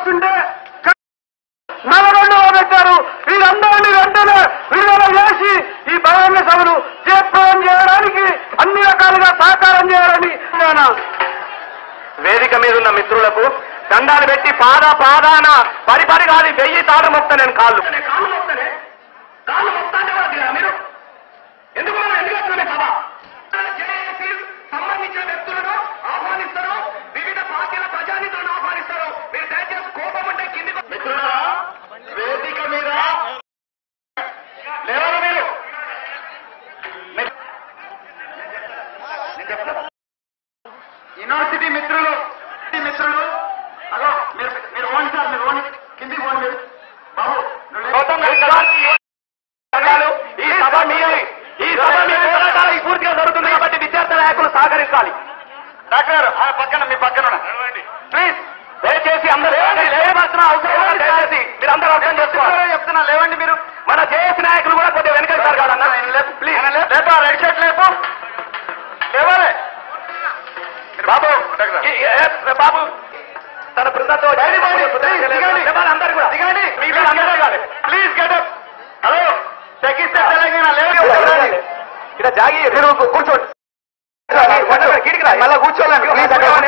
వస్తుంటే నల్లగొండలో పెట్టారు. వీరందరినీ వెంటనే విడుదల చేసి ఈ బహిరంగ సభను జయప్రదం చేయడానికి అన్ని రకాలుగా సహకారం చేయాలని వేదిక మీద ఉన్న మిత్రులకు దండాలు పెట్టి పాదాన పరిపరి కాదు 1000 తాడు మొత్తం నేను కాళ్ళు మొత్తనే మీరు ఎందుకు సంబంధించిన వ్యక్తులను ఆహ్వానిస్తారు, వివిధ పార్టీల ప్రజానిధులను ఆహ్వానిస్తారు. మీరు దయచేసి కోపం అంటే కింది మిత్రుల వేదిక మీద లేవరు మీరు యూనివర్సిటీ మిత్రులు అదో మీరు ఓన్లీ సార్, మీరు ఓన్లీ కిందికి ఓన్లీ బాబు ఈ సభ మీ పోరాటాలు పూర్తిగా జరుగుతుంది కాబట్టి విద్యార్థి నాయకులు సహకరించాలి. డాక్టర్ మీ పక్కన ప్లీజ్ దయచేసి అందరూ లేవవలసిన అవసరం దయచేసి మీరు అందరూ అర్థం చేసుకోవాలి. చెప్తున్నా లేవండి. మీరు మన జేఏసీ నాయకులు కూడా కొద్దిగా వెనకారు కాదన్నా. ప్లీజ్ లేపా, రెడ్ షర్ట్ లేపు, లేవాలి బాబు. బాబు తన బృందంతో అందరు కూడా దిగండి. మీరు అందరూ కాదు, ప్లీజ్ గెటప్. హలో తెగిస్తే తెలంగాణ లేదు ఇక్కడ జాగి మీరు కూర్చోండి. మళ్ళీ కూర్చోలేము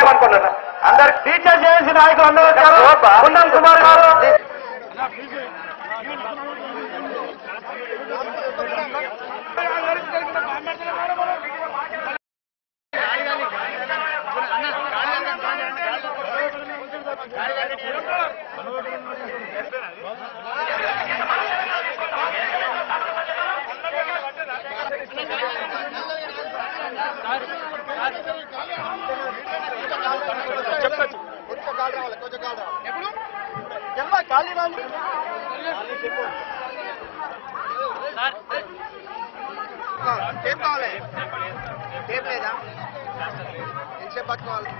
ఏమనుకున్నారు అందరు. టీచర్ చేసి నాయకులు అందరూ వచ్చారు. కుందం కుమార్ గారు టేప్ కావాలి. టేప్ లేదా? ఎంతసేపు పట్టుకోవాలి?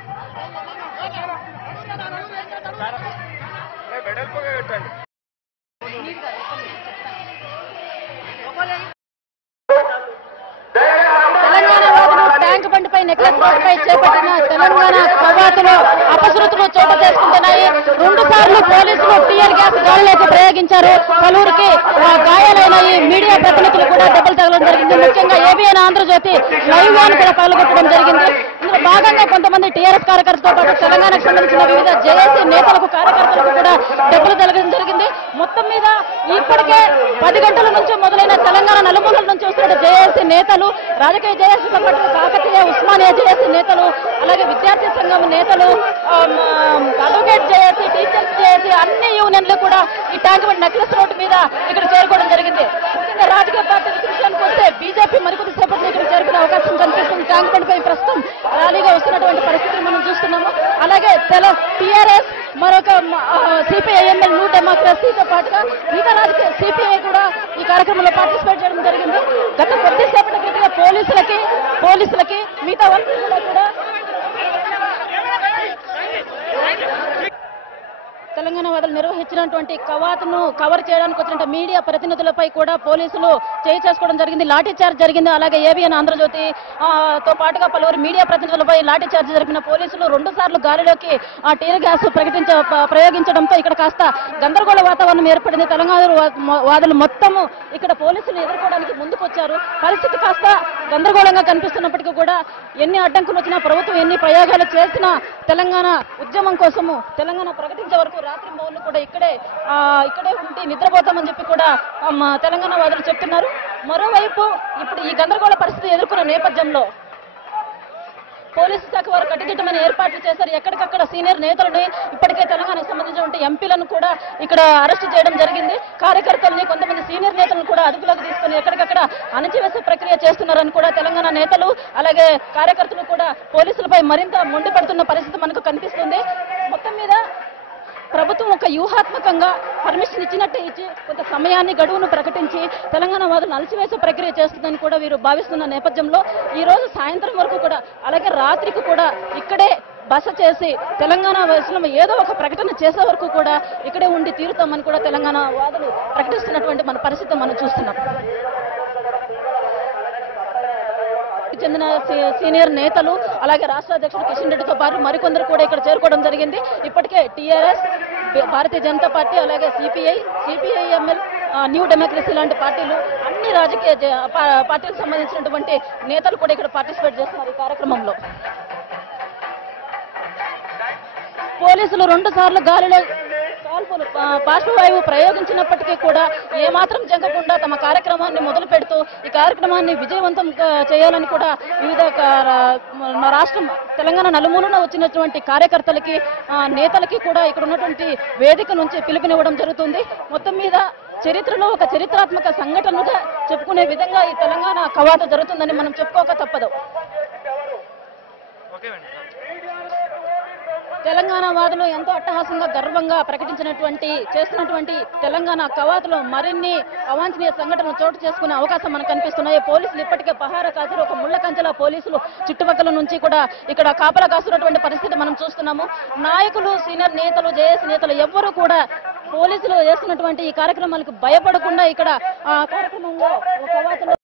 వెడల్పుగా పెట్టండి. ట్యాంక్ బండిపై నెక్లెస్ రోడ్డుపై చేపట్టిన తెలంగాణ కవాతులో అపశృతులు చోటు చేసుకుంటున్నాయి. 2 సార్లు పోలీసులు టీయర్ గ్యాస్ గాలిలోకి ప్రయోగించారు. పలువురికి గాయాలైనాయి. మీడియా ప్రతినిధులు కూడా దెబ్బలు తగలడం జరిగింది. ముఖ్యంగా ఏబిఎన్ ఆంధ్రజ్యోతి లైవ్ వ్యాన్ కూడా పాల్గొట్టడం జరిగింది. ఇందులో భాగంగా కొంతమంది టీఆర్ఎస్ కార్యకర్తలతో పాటు తెలంగాణకు సంబంధించిన వివిధ జేఏసీ నేతలకు కార్యకర్తలకు కూడా దెబ్బలు తగలడం జరిగింది. మొత్తం మీద ఇప్పటికే 10 గంటల నుంచి మొదలైన తెలంగాణ నలుమూలల నుంచి వస్తున్న జేఏసీ నేతలు, రాజకీయ జేఏసీతో పాటు కాకతీయ ఉస్మానియా జేఏసీ నేతలు, అలాగే విద్యార్థి సంఘం నేతలు, అడ్వకేట్ జేఏసీ, టీచర్స్ జేఏసీ అన్ని యూనియన్లు కూడా ఈ ట్యాంక్ బండ్ నెక్లెస్ రోడ్డు మీద ఇక్కడ చేరుకోవడం జరిగింది. ముఖ్యంగా రాజకీయ పార్టీల విషయానికి వస్తే బీజేపీ మరికొద్ది సేపట్లో ఇక్కడ చేరుకునే అవకాశం కనిపిస్తుంది. ట్యాంక్ బండ్ పై ప్రస్తుతం ర్యాలీగా వస్తున్నటువంటి పరిస్థితిని మనం చూస్తున్నాము. అలాగే టీఆర్ఎస్, మరొక సిపిఐఎంఎల్, న్యూ డెమోక్రసీతో పాటుగా మిగతా రాజకీయ సిపిఐ కూడా ఈ కార్యక్రమంలో పార్టిసిపేట్ చేయడం జరిగింది. గత కొద్దిసేపటి క్రితంగా పోలీసులకి మిగతా వర్గంలో కూడా తెలంగాణ వాదులు నిర్వహించినటువంటి కవాతును కవర్ చేయడానికి వచ్చిన మీడియా ప్రతినిధులపై కూడా పోలీసులు చేసుకోవడం జరిగింది. లాఠీ చార్జ్ జరిగింది. అలాగే ఏబిఎన్ ఆంధ్రజ్యోతి తో పాటుగా పలువురు మీడియా ప్రతినిధులపై లాఠీ చార్జ్ జరిపిన పోలీసులు 2 సార్లు గాలిలోకి టీయర్ గ్యాస్ ప్రయోగించడంతో ఇక్కడ కాస్త గందరగోళ వాతావరణం ఏర్పడింది. తెలంగాణ వాదులు మొత్తము ఇక్కడ పోలీసులు ఎదుర్కోవడానికి ముందుకొచ్చారు. పరిస్థితి కాస్త గందరగోళంగా కనిపిస్తున్నప్పటికీ కూడా ఎన్ని అడ్డంకులు వచ్చినా, ప్రభుత్వం ఎన్ని ప్రయోగాలు చేసినా తెలంగాణ ఉద్యమం కోసము, తెలంగాణ ప్రకటించే వరకు రాత్రి మౌళ్ళు కూడా ఇక్కడే ఉండి నిద్రపోతామని చెప్పి కూడా తెలంగాణ వాదులు చెప్తున్నారు. మరోవైపు ఇప్పుడు ఈ గందరగోళ పరిస్థితి ఎదుర్కొన్న నేపథ్యంలో పోలీసు శాఖ వారు కట్టుదిట్టమైన ఏర్పాట్లు చేశారు. ఎక్కడికక్కడ సీనియర్ నేతలని, ఇప్పటికే తెలంగాణకు సంబంధించిన ఎంపీలను కూడా ఇక్కడ అరెస్టు చేయడం జరిగింది. కార్యకర్తల్ని, కొంతమంది సీనియర్ నేతలను కూడా అదుపులోకి తీసుకుని ఎక్కడికక్కడ అణచివేసే ప్రక్రియ చేస్తున్నారని కూడా తెలంగాణ నేతలు అలాగే కార్యకర్తలు కూడా పోలీసులపై మరింత మొండిపడుతున్న పరిస్థితి మనకు కనిపిస్తుంది. మొత్తం మీద ప్రభుత్వం ఒక వ్యూహాత్మకంగా పర్మిషన్ ఇచ్చినట్టే ఇచ్చి కొంత సమయాన్ని, గడువును ప్రకటించి తెలంగాణ వాదులను అలసివేసే ప్రక్రియ చేస్తుందని కూడా వీరు భావిస్తున్న నేపథ్యంలో ఈ రోజు సాయంత్రం వరకు కూడా, అలాగే రాత్రికి కూడా ఇక్కడే బస చేసి తెలంగాణ విషయంలో ఏదో ఒక ప్రకటన చేసే వరకు కూడా ఇక్కడే ఉండి తీరుతామని కూడా తెలంగాణ వాదులు ప్రకటిస్తున్నటువంటి మన పరిస్థితి మనం చూస్తున్నాం. చెందిన సీనియర్ నేతలు అలాగే రాష్ట్ర అధ్యక్షుడు కిషన్ రెడ్డితో పాటు మరికొందరు కూడా ఇక్కడ చేరుకోవడం జరిగింది. ఇప్పటికే టీఆర్ఎస్, భారతీయ జనతా పార్టీ అలాగే సిపిఐఎంఎల్, న్యూ డెమోక్రసీ లాంటి పార్టీలు, అన్ని రాజకీయ పార్టీలకు సంబంధించినటువంటి నేతలు కూడా ఇక్కడ పార్టిసిపేట్ చేస్తున్నారు ఈ కార్యక్రమంలో. పోలీసులు 2 సార్లు గాలిలో కాల్పులు బాష్పవాయువు ప్రయోగించినప్పటికీ కూడా ఏమాత్రం జంకకుండా తమ కార్యక్రమాన్ని మొదలు పెడుతూ ఈ కార్యక్రమాన్ని విజయవంతం చేయాలని కూడా వివిధ రాష్ట్రం తెలంగాణ నలుమూలన వచ్చినటువంటి కార్యకర్తలకి నేతలకి కూడా ఇక్కడ ఉన్నటువంటి వేదిక నుంచి పిలుపునివ్వడం జరుగుతుంది. మొత్తం మీద చరిత్రలో ఒక చరిత్రాత్మక సంఘటనగా చెప్పుకునే విధంగా ఈ తెలంగాణ కవాతు జరుగుతుందని మనం చెప్పుకోక తప్పదు. తెలంగాణ వాదులు ఎంతో అట్టహాసంగా గర్వంగా చేస్తున్నటువంటి తెలంగాణ కవాతులో మరిన్ని అవాంఛనీయ సంఘటనలు చోటు చేసుకునే అవకాశం మనకు కనిపిస్తున్నాయి. పోలీసులు ఇప్పటికే పహారా కాశారు. ఒక ముళ్ల కంచెల పోలీసులు చుట్టుపక్కల నుంచి కూడా ఇక్కడ కాపలా కాస్తున్నటువంటి పరిస్థితి మనం చూస్తున్నాము. నాయకులు, సీనియర్ నేతలు, జేఏసీ నేతలు ఎవ్వరూ కూడా పోలీసులు చేస్తున్నటువంటి ఈ కార్యక్రమాలకు భయపడకుండా ఇక్కడ కార్యక్రమంలో కవాతులో